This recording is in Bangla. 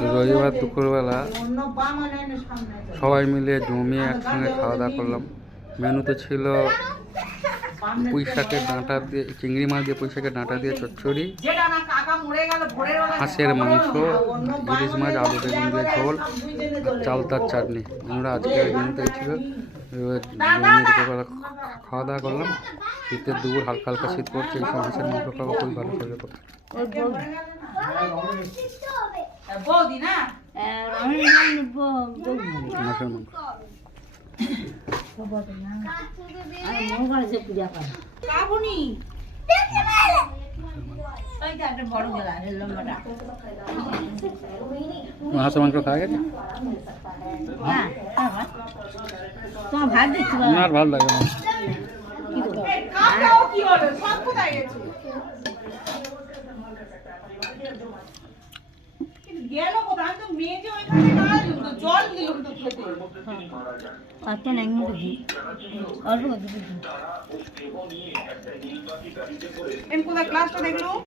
রবিবার দুপুরবেলা সবাই মিলে জমিয়ে একসঙ্গে খাওয়া দাওয়া করলাম। মেনুতে ছিল পুঁই শাকের ডাঁটা দিয়ে, চিংড়ি মাছ দিয়ে পুঁই শাকের ডাঁটা দিয়ে চচ্চড়ি, হাঁসের মাংস, ইলিশ মাছ, আলু বেগুন দিয়ে ঝোল, চালতার চাটনি। আমরা আজকে মেনুতে ছিল। দুপুরবেলা খাওয়া দাওয়া করলাম। শীতের দুপুর, হালকা হালকা শীত পড়ছে, এই সব হাঁসের মাংস খাওয়া খুবই ভালো শরীরের পক্ষে। হাঁসের মাংস হাঁসের মাংস খাওয়া গেছে। আর ভালো লাগে না। ক্লাসটা দেখলো।